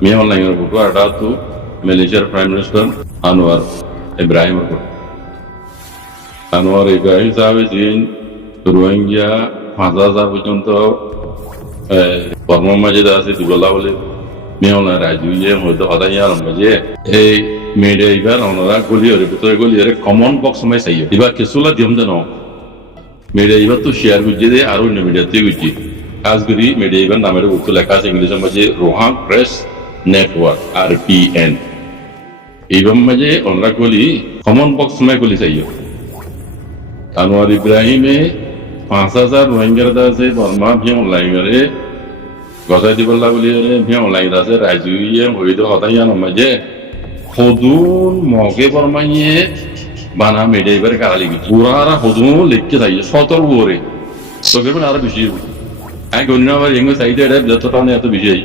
Mia online buku ada tu Malaysia Prime Minister Anwar Ibrahim ko. Anwar Ibrahim sahabe jin Rohingya 5,000 পর্যন্ত বর্মা মাঝে আছে দিবলা বলে Mia online রাজুয়ে মধ্যে হদাই আর মাঝে এই মেডে ইবার ওনারা গলিয়রে ভিতরে গলিয়রে কমন বক্স মাই চাইও এবার কিছুলা দিম দেন মেডে ইবার তো শেয়ার গুজি দে আর অন্য মিডিয়াতে গুজি আজগরি মেডে ইবার নামের উত্তর লেখা আছে ইংলিশের মাঝে রোহান প্রেস নেটওয়ার্ক RPN এইবার মাঝে ওনারা গলি কমন বক্স মাই গলি চাইও আনোয়ার ইব্রাহিমে 5,000 রোহিঙ্গার দাসে বর্মা ভি অনলাইন করে গজাই দিবলা বলি ভি অনলাইন দাসে রাজুয়ে হইতো হদাই আর মাঝে Hodun moge bermainnya bana media ibar kali gitu. Pura hodun lekki saja, sotor bore. So kita ada bisnis. Aku ni nama yang saya itu ada jatuh tahun itu bisnis.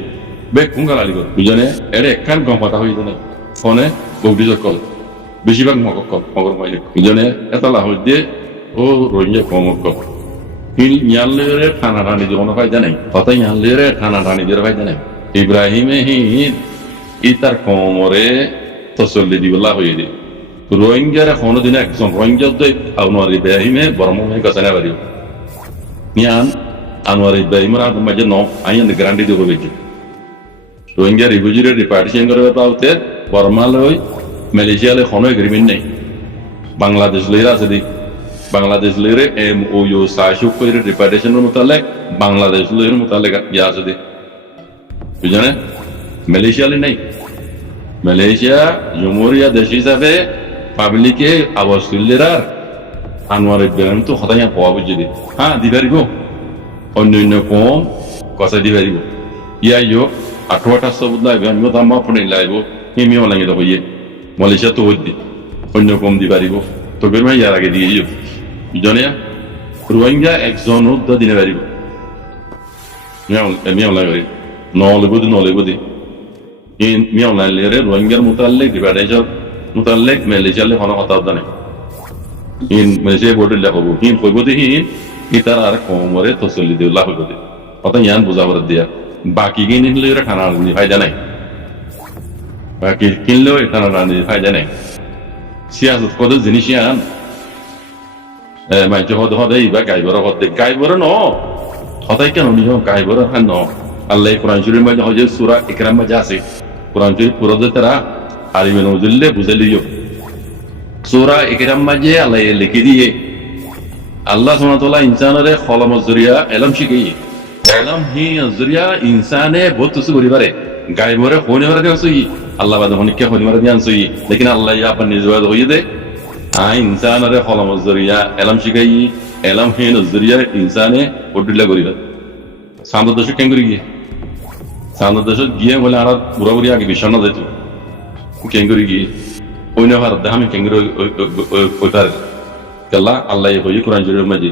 Baik pun kali gitu. Bisnisnya ada kan kompata hoy itu nih. Phone bukti call. Bisnis bang mau call main. Bisnisnya itu lah hoy dia. Oh rohnya call. Ini nyalere tanah rani di mana fayda nih. Kata nyalere tanah rani di mana fayda nih. Ibrahim ini itar komore তসল্লি দিবলা হয়ে দি রোহিঙ্গার কোনো দিন একজন রোহিঙ্গা তো আনোয়ার ইব্রাহিমে বর্মে গছানা বাড়িও নিয়ান আনোয়ার ইব্রাহিমের আর মাঝে ন আইন গ্যারান্টি দিব বেকি রোহিঙ্গা রিফিউজিরে রিপার্টিশন করে পাওতে বর্মা লই মালয়েশিয়ালে কোনো এগ্রিমেন্ট নেই বাংলাদেশ লইরা আছে দি বাংলাদেশ লইরে MOU সাইসুক করে রিপার্টিশনের মোতালেক বাংলাদেশ লইরে মোতালেক ইয়া আছে দি বুঝানে মালয়েশিয়ালে নেই Malaysia, Jamhuriyah দেশ হিসাবে পাবলিকে আবাস তুললেরার আনোয়ার ইব্রাহিম তো হতাইয়া পাওয়া বুঝি হ্যাঁ দিবারিব অন্য কম কথা দিবারিব ইয়াইও 1800 বুদলাই আমিও দাম আপনি লাইব হিমিও লাগে তো হইয়ে মালয়েশিয়া তো হইদি অন্য কম দিবারিব তো বের মাই ইয়ার আগে দিয়ে ইউ জনিয়া রোহিঙ্গা একজন উদ্দা দিনে বারিব মিয়াও লাগে নলেবুদি in mi online lere rohingya mutallik division mutallik malaysia le hono hata dane in malaysia border le hobo in hoibodi in itar ar komore tosolli de la hoibodi ota yan buzabar dia baki gin lere khana ni fayda nai baki kinlo khana ni fayda nai siyasat kodo jinishian mai jo hodo hodai ba gaibora no hotai kenon ni gaibora han no Allah Quran Sharif में जो है सूरा इकराम में जासे Quran Sharif पूरा जो तेरा आलिम नौजुल्ले बुझलियो सूरा इकराम में जे Allah ये लिखी दिए Allah सुना तोला इंसान रे खलम ज़रिया इल्म शिकी इल्म ही ज़रिया इंसान है बहुत उसे बुरी बारे गाय मोरे होने वाले दिया सोई Allah बाद होने क्या होने वाले दिया सोई लेकिन Allah ये अपन निज़वाद होई दे इंसान रे खलम ज़रिया इल्म शिकी इल्म ही ज़रिया इंसान है बहुत डिले बुरी बारे सामने दशक केंगरी गए सामने दशक गए बोले आरा बुरा बुरी आगे विषाणु देते केंगरी गए उन्हें हर दहा में केंगरी उतार कल्ला अल्लाह ये कोई कुरान शरीफ में जी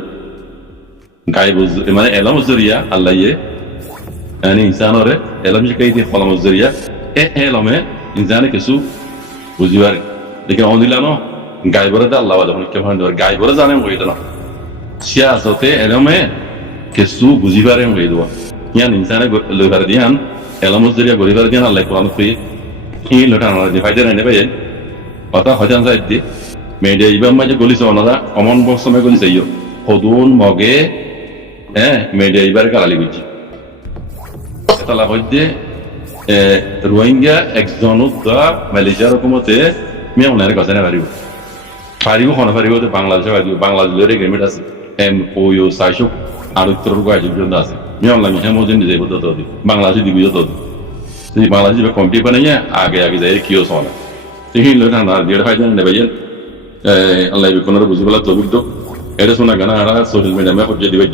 गायब माने एलम ज़रिया अल्लाह ये यानी इंसान और एलम जी कहीं थी फलम ज़रिया एलम है इंसान के सु बुझिवार लेकिन ऑन दिला नो गायब रहता अल्लाह वाला उन्हें क्या भांडे और गायब रह जाने को इतना सियासत है एलम है kesu buzibarem gitu, yang insan lebar dian, elamus dia buzibar dian Allah Quran free, ini letan orang di fajar ini bayi, atau hajan saya di, media iba macam gulis orang ada, common box sama gulis ayo, hodun moge, media ibar kalali guci, setelah itu, Rohingya exonut da Malaysia hukumatnya, mian orang kasihnya paribu kono paribu itu Bangladesh lere agreement asih, MOU saisuk আর উত্তর গোয়া পর্যন্ত আছে মিয়ন লাগে হেমোজেন যে বলতে তো বাংলাদেশে দিবি তো সেই বাংলাদেশে কমিটি বানাইয়া আগে যায় কিও সলা সেই লোক না দিয়ে ফাইজা নেবে আল্লাহ বিকোনার বুঝিবলা তবিক তো এটা শোনা গানা আর সোশ্যাল মিডিয়া মে হচ্ছে দিবে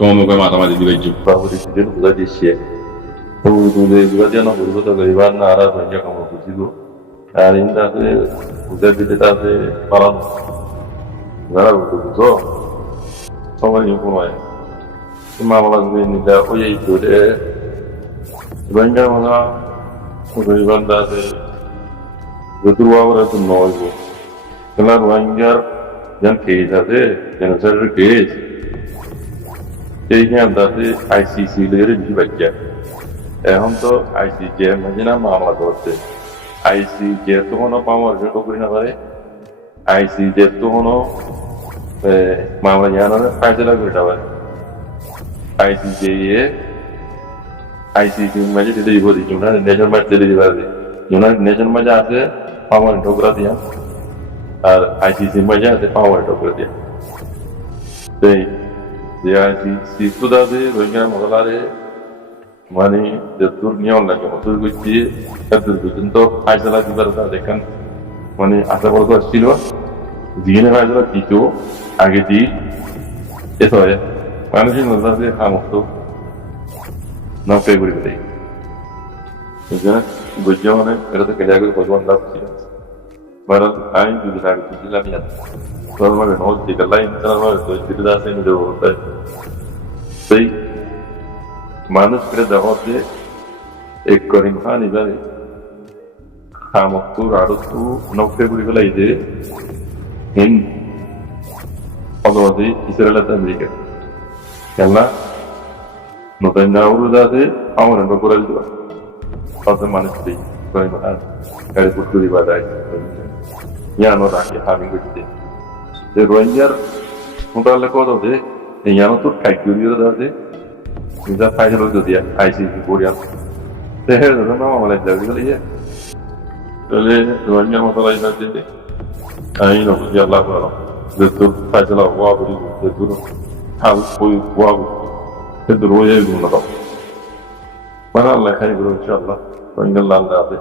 কম কম মাতামাতি দিবে বাবুরি দিন বুঝা দিছে ও দুলে বুঝা দেনা বুঝো তো গরিবার না আর ভাইয়া কম বুঝিবো আর ইনদাতে বুঝা দিতে তাতে পালন যারা বুঝো সবাই উপমায় মামলা নিতে ওই করে রোহিঙ্গা মামলা গরিবার দাতে যদুর বাবার তো নয় কেলা রোহিঙ্গার যেন কেস আছে জেনোসাইডের কেস এইখানে দাতে ICC লেরে বেশি বাচ্চা এখন তো আইসিজে মাঝে না মামলা করছে আইসিজে তো কোনো পাওয়ার যেটা করি না পারে আইসিজে তো কোনো মামলা জানার ফাইসলা করে পারে আইসিজে আইসিসি মাঝে দিতে দিব ইউনাইটেড নেশন মাঝে দিতে দিতে পারে ইউনাইটেড নেশন মাঝে আছে পাওয়ার ঢোকরা দিয়া আর আইসিসি মাঝে আছে পাওয়ার ঢোকরা দিয়া তাই যে আইসিসি তো দাদে রোহিঙ্গা মহলারে মানে যতদূর নিয়ম লাগে অতদূর করছি এতদূর পর্যন্ত ফাইসলা দিবার দেখেন মানে আশা বড় ছিল যেখানে ফাইসলা দিত আগে দি এত হয় মানুষের নজরে সমস্ত না পে করে দেয় বুঝছে মানে এটা তো কেটে আগে ভগবান লাভ ছিল মারা আইন যদি লাগে দিলাম ইয়াদ নর্মাল নজ দিকে লাইন নর্মাল তো দিতে দাসে মিলে বলতে সেই মানুষ করে দাওয়াতে এক করিম খান ইবারে খামক্তু রাড়তু নফে করে গলাই যে হিন অদবাদী ইসরায়েল আমেরিকা কেননা নতুন নাউরুদাতে আমার এন্ড করে দিবা তাতে মানুষ দেই করিম খান গাড়ি পুটুরি বাদাই ইয়ানো রাখে হামিং করতে যে রোহিঙ্গার মোটালে কত দে ইয়ানো তো কাইকুরিও দাদে নিজা ফাইল যদি আইসিসি কোরিয়ান তেহে না মামলা যাবে গেলে তাহলে রোহিঙ্গা মতলা দিতে আই নো যে আল্লাহ করো যে তো ফাইলা ওয়া বলি যে তো হাল কই ওয়া কিন্তু রোয়ে গুলো দাও মানে আল্লাহ খাই গুলো ইনশাআল্লাহ রোহিঙ্গা লাল দাবে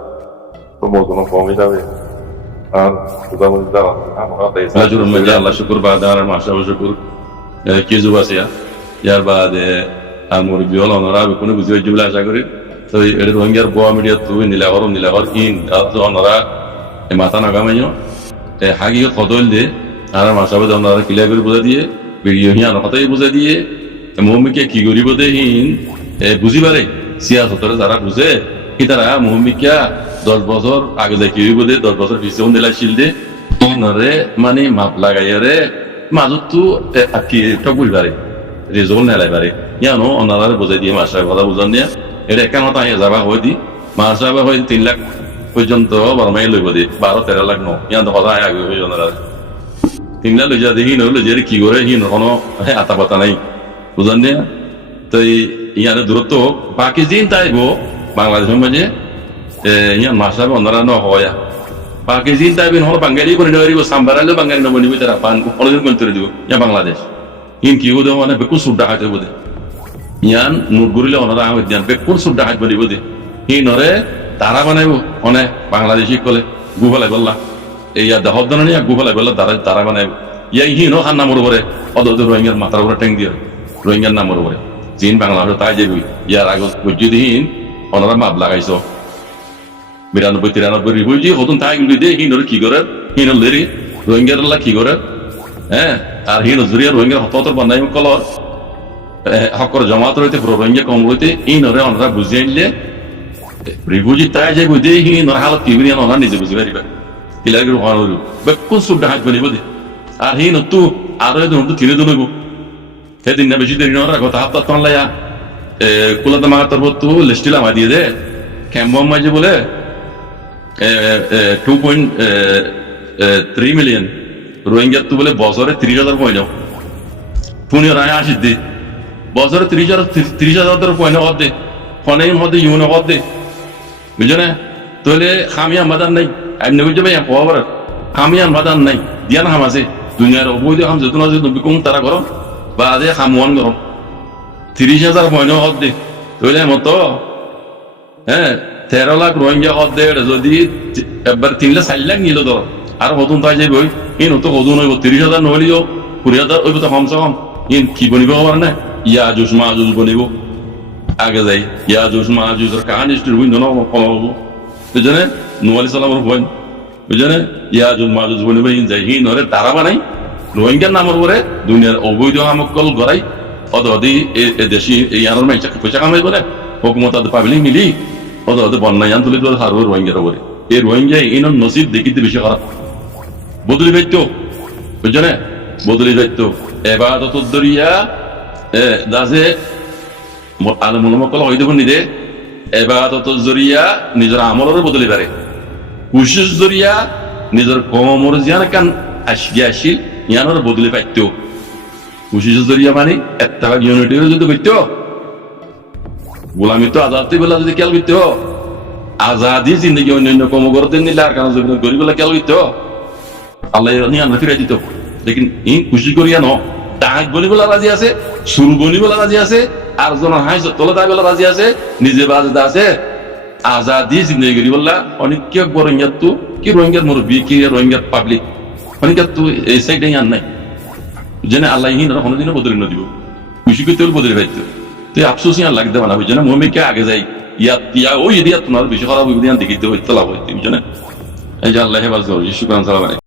তো মজুন কমে যাবে আর সুদামুল দাও আমরা দেশে আজুর মধ্যে আল্লাহ শুকর বাদার মাশা শুকর কিজু বাসিয়া ইয়ার বাদে আমার বিয়ল অনরা কোনো বুঝিয়ে জুবলা আশা করি তো এটা রোহিঙ্গার বোয়া মিডিয়া তুই নীলাগর ইন অনরা মাথা নাগামাইও হাগি কদল দে আর মাসাবে অনরা ক্লিয়ার করে বুঝা দিয়ে ভিডিও হিয়ান কথাই বুঝা দিয়ে মহমিকে কি করিব দে হিন বুঝি পারে সিয়াসতরে যারা বুঝে কি তারা মহমিকা 10 বছর আগে যাই কি হইব দে 10 বছর পিছন দিলা শিল দে নরে মানে মাপ লাগাইয়ারে মাজত তো কি টকুল পারে রেজল নেলাই পারে ইয়ানো অনারারে বুঝাই দিয়ে মাসাবে কথা বুঝান নিয়ে এটা একা মতো আইয়া যাবা হয়ে দি মাসাবে হয়ে 3 লাখ পর্যন্ত বরমাই লইব দি 12-13 লাখ ন ইয়ান তো কথা আগে হয়ে ওনারা 3 লাখ লই যা দেখি নইলে যে কি করে হিন কোনো আতা পাতা নাই বুঝান নিয়ে তো ইয়ানে দূরত্ব বাকি দিন তাইবো বাংলাদেশের মাঝে ইয়ান মাসাবে ওনারা ন হয়া বাকি দিন তাইবেন হল বাঙালি করে নেওয়ারিব সাম্বারালে বাঙালি নবনিব তারা পান অনেক করে দিব ইয়া বাংলাদেশ হিন কি হতো মানে বেকুন সুড্ডা হাতে বোধে ইয়ান নোট গরিলে ওনারা আহমেদ দিয়ান বেকুন সুড্ডা হাত বলি বোধে হিনরে তারা বানাইব অনেক বাংলাদেশি কলে গুফালাই বললা এই দেহর দানা নিয়ে গুফালাই বললা তারা বানাইব ইয়াই হিনও খান নামর উপরে অদ রোহিঙ্গার মাথার উপরে ট্যাং দিয়ে রোহিঙ্গার নামর উপরে জিন বাংলাদেশ তাই যাবি ইয়ার আগে বুঝিদিহীন ওনারা মাপ লাগাইছ 92-93 রিফিউজি হতুন তাই গুলি দিয়ে হিনরে কি করে হিনর লেরি রোহিঙ্গার কি করে হ্যাঁ আর হিন জুরিয়া রোহিঙ্গার হতর বানাই কলর হকর জমাত রইতে রোহিঙ্গা কম রইতে ইনরে ওনারা বুঝিয়ে আনলে রিফিউজি তাই যে বুঝে হিনর হালত কি বিরিয়ান ওনারা নিজে বুঝি পারিবা কিলাগির হওয়ার বেকুন সুড্ডা হাত বলি বুঝি আর হিন তো আরো এদিন তো তিনে দিন হইব সেদিন না বেশি দেরি নরা কথা হাত তখন লাইয়া কুলাতে মাগাতর তো লিস্টিলা মা দিয়ে দে ক্যাম্বম মাঝে বলে 2.3 মিলিয়ন রোহিঙ্গা তো বলে বছরে 30,000 পয়না পুনে রায় আসি দে বছরে 30,000 পয়না হদ দে ফনে হদে ইউনে হদ দে বুঝছো না তাহলে খামিয়া মাদান নাই এমনি বুঝছো ভাই খবর খামিয়া মাদান নাই দিয়ান হাম আছে দুনিয়ার অবৈধ হাম যেত না যদি বিকুম তারা করো বা আদে খামওয়ান করো 30,000 পয়না হদ দে তাহলে মতো হ্যাঁ 13 লাখ রোহিঙ্গা হদ দে যদি একবার 3 লাখ 4 লাখ নিল ধরো আর হতুন তাই যাইব ইন তো হতুন হইব 30,000 নহলিও 20,000 হইব তো কমসে কম ইন কি বনিব খবর না ইয়া জুস মাজুস বনিব আগে যাই ইয়া জুস মাজুসের কাহানি স্টোরি বুঝো না কমাবো বুঝনে নুয়ালি সালামের বইন বুঝনে ইয়া জুস মাজুস বনিব ইন যাই হিন হরে তারা বানাই রোহিঙ্গার নামের পরে দুনিয়ার অবৈধ হামকল গড়াই অদি দেশি এই আনার মাইচা পয়সা কামাই বলে হুকুমত পাবলিক মিলি অদি বন্যায়ান তুলে ধরে হারব রোহিঙ্গার উপরে এই রোহিঙ্গা ইন নসিব দেখিতে বেশি খারাপ বদলি যাইতো বুঝছো বদলি যাইতো এবাদত দরিয়া দাসে আলমুলমকল হয়ে দেব নিদে এবাদতর জরিয়া নিজের আমলের বদলি পারে, কুশিস জরিয়া নিজের কমর জিয়ান কান আসিল ইয়ানোর বদলি পাইত। কুশিস জরিয়া মানে একটা ইউনিটির যদি করত, গোলামি তো আজাদি বেলা যদি খেয়াল করত, আজাদি জিন্দগি অন্যান্য কর্মকর্তা নিলে আর কারণ যদি গরিব বেলা খেয়াল করত, আল্লাহ নিয়ে ফিরাই দিত। লেকিন ই খুশি করিয়া ন ডাক বলি বলা রাজি আছে, সুর বলি বলা রাজি আছে, আর জন হাই তলে তাই বলা রাজি আছে, নিজে বাজে আছে আজাদি জিন্দগি করি বললা অনেক কি রোহিঙ্গার তো কি রোহিঙ্গার মুরব্বী কি রোহিঙ্গার পাবলিক অনেক তো এই সাইডে আর নাই জেনে আল্লাহ হিন কোনোদিনও বদলি ন দিব, খুশি করতে বদলি পাইতো। তো আফসোস ইয়ার লাগতে মানা বুঝছে না, মমিকে আগে যাই ইয়া ওই এরিয়া তোমার বেশি খারাপ দেখিতে হইতে লাভ হইতে বুঝছে না। এই যে আল্লাহ হেফাজত, শুকরান সালাম আলাইকুম।